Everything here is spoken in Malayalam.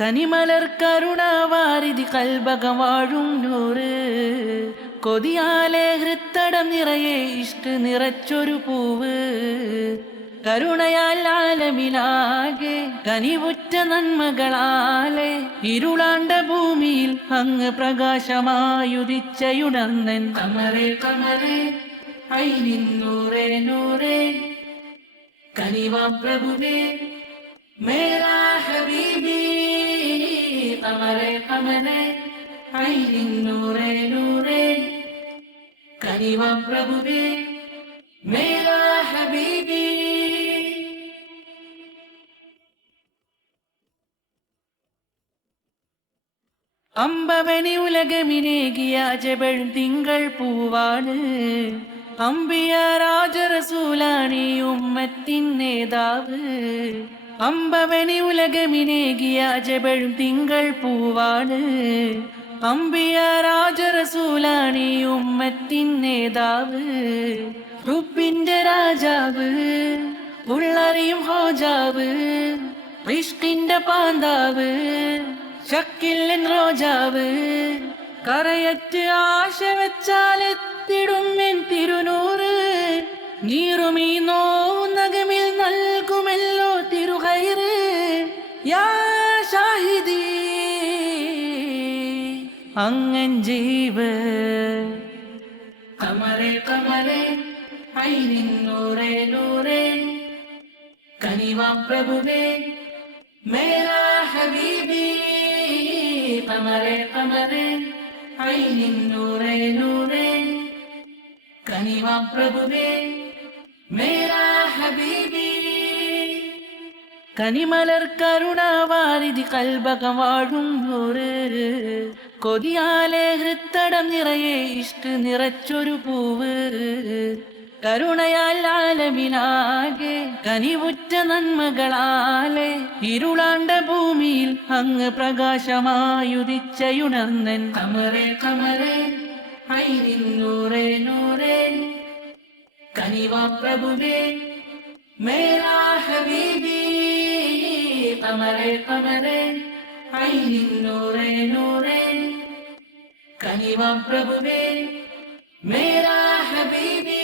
കനിമലർ കരുണാവാരിധി കൽബകം വാഴും നൂറ് കൊതിയാലെ ഹൃത്തടം നിറയെ ഇഷ്ട് നിറച്ചൊരു പൂവ് കരുണയാൽ ആലമിലാകെ കനിവുറ്റ നന്മകളാലെ ഇരുളാണ്ട ഭൂമിയിൽ അങ്ങ് പ്രകാശമായുദിച്ചയുണർന്നൻ കമറേ കമറേ ഐനിൻ നൂറേ നൂറേ കനിവാം പ്രഭുവേ മേരാ ഹബീബി കമറേ കമറേ ഐനിൻ നൂറേ നൂറേ കനിവാം പ്രഭുവേ മേരാ ഹബീബി. അമ്പവനി ഉലകമിനേകിയ ജബഴും തിങ്കൾ പൂവാണ് അമ്പിയ രാജറസൂലാണി ഉമ്മത്തിൻ നേതാവ്. അമ്പവനി ഉലകമിനേകിയ ജബഴും തിങ്കൾ പൂവാണ് അമ്പിയ രാജറസൂലാണി ഉമ്മത്തിൻ നേതാവ്. റുബിന്റെ രാജാവ് ഉള്ളറിയും ഹോജാവ് ഇഷ്കിന്റെ പാന്താവ് ശക്കില്ലൻ റോജാവ് കറയറ്റ് ആശ വെച്ചാലെത്തിടും എൻ തിരുനൂറ് നീറുമീ നോന്നകമിൽ നൽകുമല്ലോ തിരുഹൈറ് യാ ഷാഹിദി അങ്ങൻ ജീവ് കമറേ കമറേ ഐനിൻ നൂറേ നൂറേ കനിവാം പ്രഭുവേ മേരാ ഹബീബി കമറേ കമറേ ഐനിൻ നൂറേ നൂറേ കനിവാം പ്രഭുവേ മേരാ ഹബീബി. കനിമലർ കരുണാവാരിധി കൽബകം വാഴും നൂറ് കൊതിയാലെ ഹൃത്തടം നിറയെ ഇഷ്ട് നിറച്ചൊരു പൂവ് കരുണയാൽ ആലമിലാകെ കനിവുറ്റ നന്മകളാലെ ഇരുളാണ്ട ഭൂമിയിൽ അങ്ങ് പ്രകാശമായുദിച്ചയുണർന്നൻ കമറേ കമറേ ഐനിൻ നൂറേ നൂറേ കനിവാം പ്രഭുവേ മേരാ ഹബീബി കമറേ കമറേ ഐനിൻ നൂറേ നൂറേ കനിവാം പ്രഭുവേ മേരാ ഹബീബി.